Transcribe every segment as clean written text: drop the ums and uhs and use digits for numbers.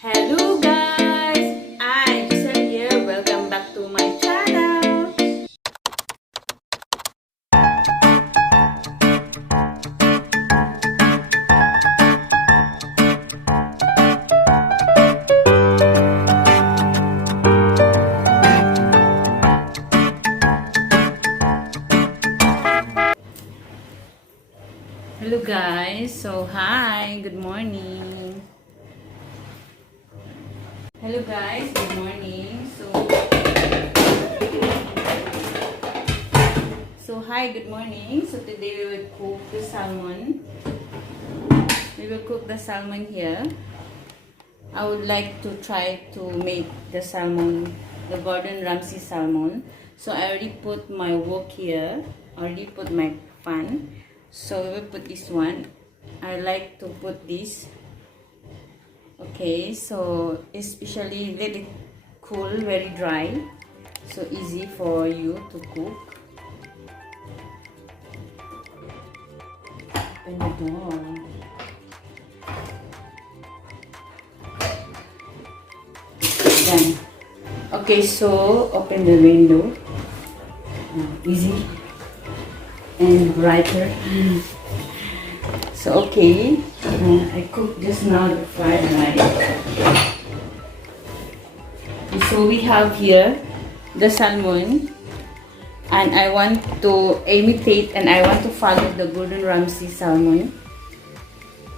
Hello guys, I'm Jhaycell here. Welcome back to my channel. Hello guys, so hi, good morning. Hello guys, good morning. So hi, good morning. So today we will cook the salmon. We will cook the salmon here. I would like to try to make the salmon, the Gordon Ramsay salmon. So I already put my wok here. I already put my pan. So we will put this one. I like to put this. Okay, so especially let it cool, very dry, so easy for you to cook. Open the door. Done. Okay, so open the window. Easy and brighter. So okay, I cooked just now the fried rice. So we have here the salmon, and I want to imitate and I want to follow the Gordon Ramsay salmon.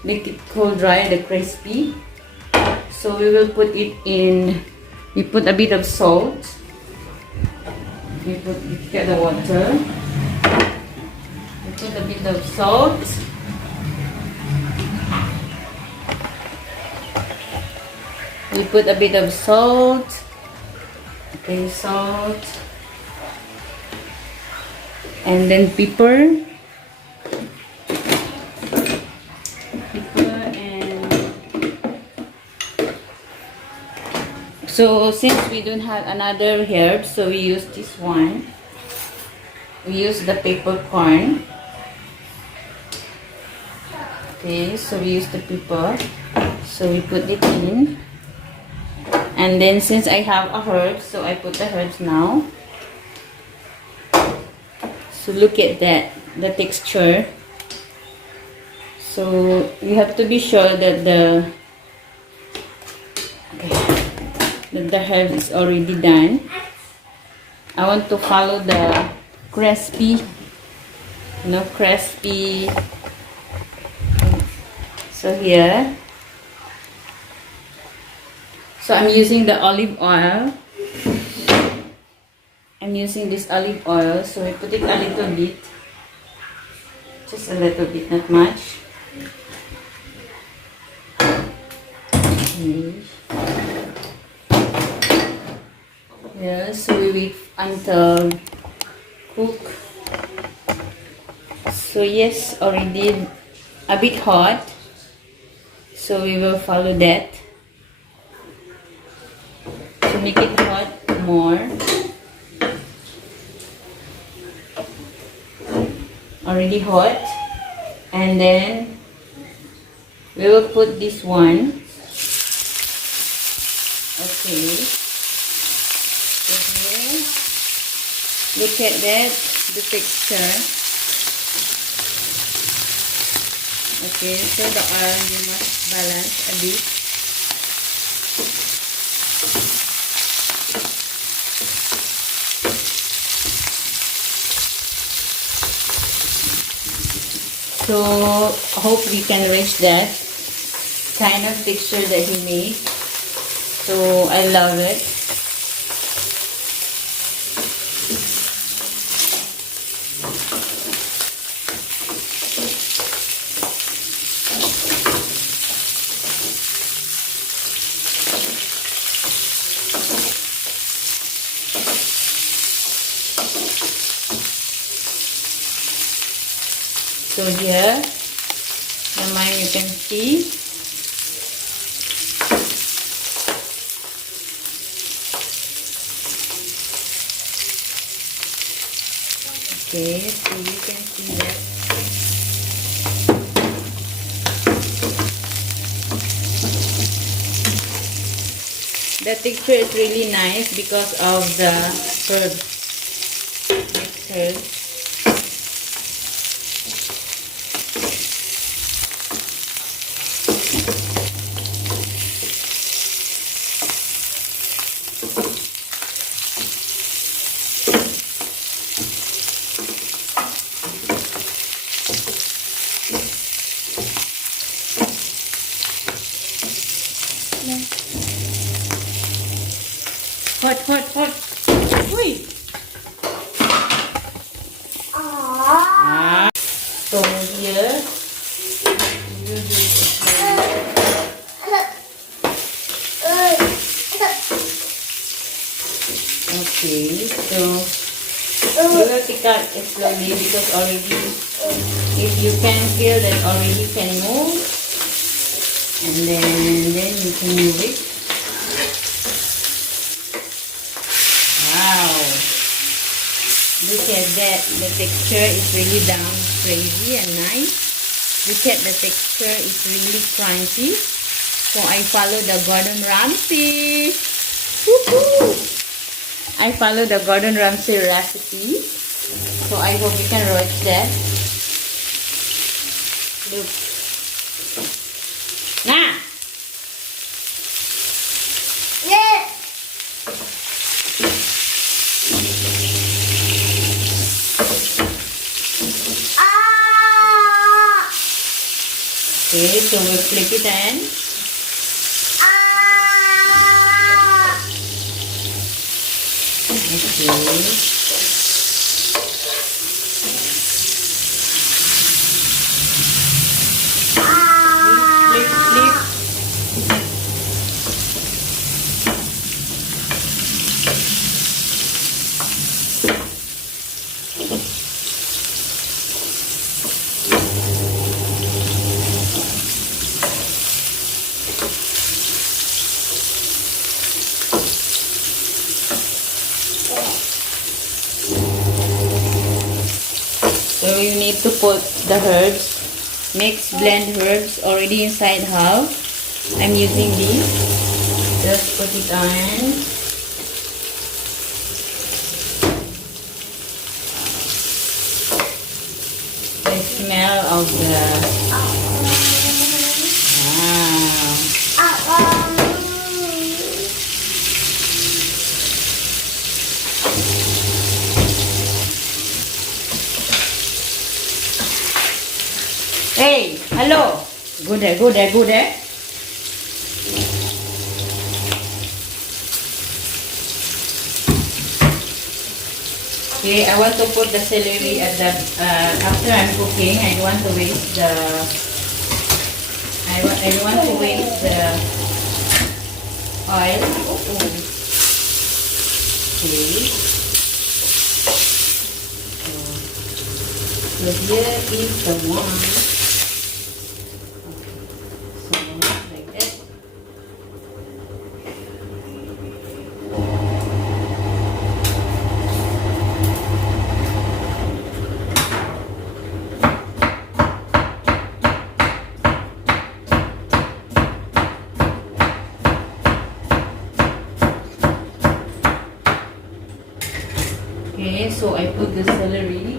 Make it cool, dry, the crispy. So we will put it in. We put a bit of salt. We get the water. We put a bit of salt. We put a bit of salt. Okay, salt. And then pepper. Pepper and... So since we don't have another herb, so we use this one. We use the peppercorn. Okay, so we use the pepper. So we put it in. And then since I have a herb, so I put the herbs now. So look at that, the texture. So you have to be sure that the herb is already done. I want to follow the crispy, crispy. So here. So I'm using the olive oil. I'm using this olive oil. So I put it a little bit. Just a little bit, not much. Okay. Yeah, so we wait until cook. So yes, already a bit hot. So we will follow that. To make it hot more. Already hot. And then we will put this one. Okay. So here, look at that, the texture. Okay, so the oil you must balance a bit. So hope we can reach that kind of texture that he made. So I love it. So here, the mine you can see. Okay, so you can see that. The texture is really nice because of the herbs. Mixed herbs. Hot, hot, hot. Uy. So here, you do it. Okay, so you have to cut it slowly because already, if you can feel that already can move, and then you can move it. Wow, look at that, the texture is really down crazy and nice. Look at the texture, it's really crunchy. So I follow the Gordon Ramsay. Woohoo! I follow the Gordon Ramsay recipe. So I hope you can watch that. Look. Nah! Yeah! Okay, so we flip it in. Okay. Flip, flip. So you need to put the herbs, mix blend herbs already inside half. I'm using these. Just put it on. The smell of the Hey, hello. Go there, go there, go there. Okay, I want to put the celery at the after I'm cooking. I don't want to waste the I don't want to waste the oil. Okay. So here is the one. Okay, so I put the celery.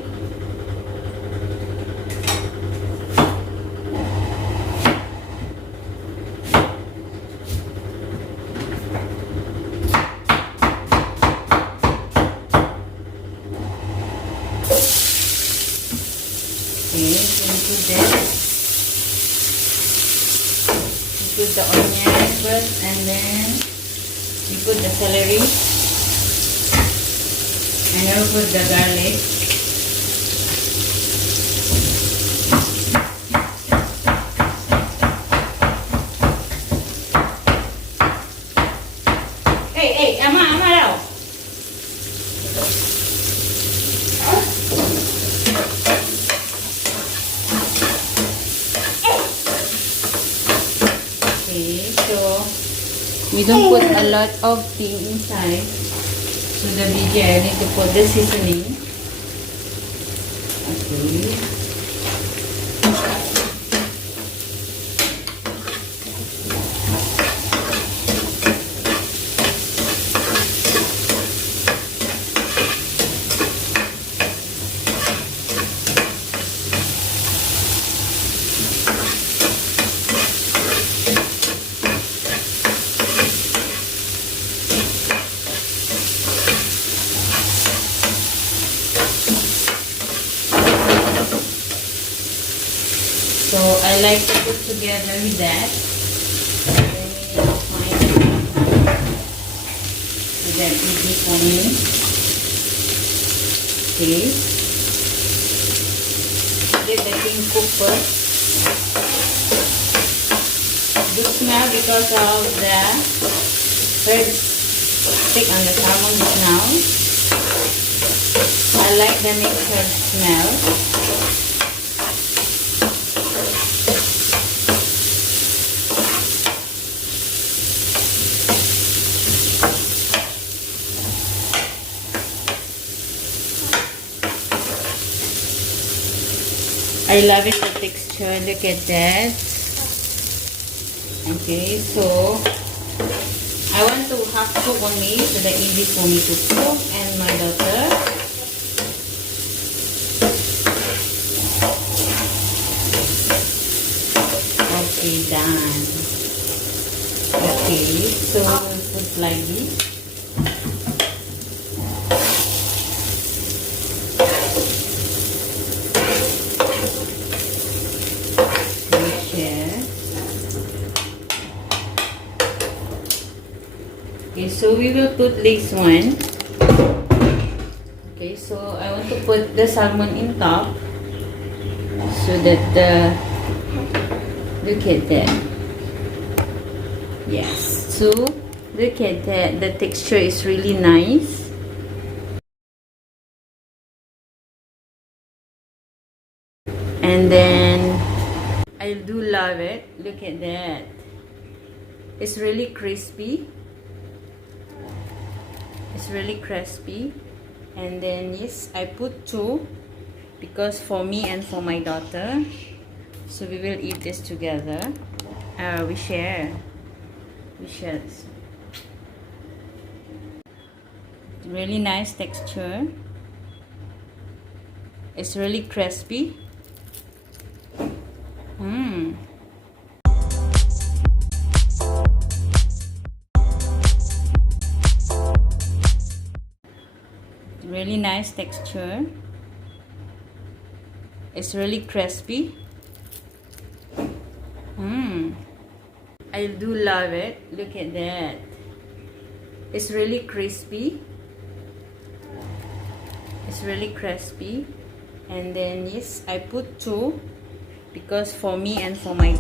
Okay, so we put that. We put the onion first and then we put the celery. And then we put the garlic. Hey, Ama daw. Okay, so we don't put a lot of thing inside. So the video, I need to put the seasoning. Okay. together with that. Let me find so that easy for me. Okay. Let the thing cook first. Good smell because of the first stick on the salmon just now. I like the mixture smell. I love it, the texture. Look at that. Okay, so I want to have cook only so that easy for me to cook and my daughter. Okay, done. Okay, so we'll put like this. Okay, so we will put this one. Okay, so I want to put the salmon in top so that the look at that. Yes, so look at that. The texture is really nice. And then I do love it. Look at that. It's really crispy. It's really crispy. And then yes, I put two because for me and for my daughter, so we will eat this together. We share this. Really nice texture. It's really crispy. Really nice texture. It's really crispy. I do love it. Look at that. It's really crispy. It's really crispy. And then yes, I put two because for me and for my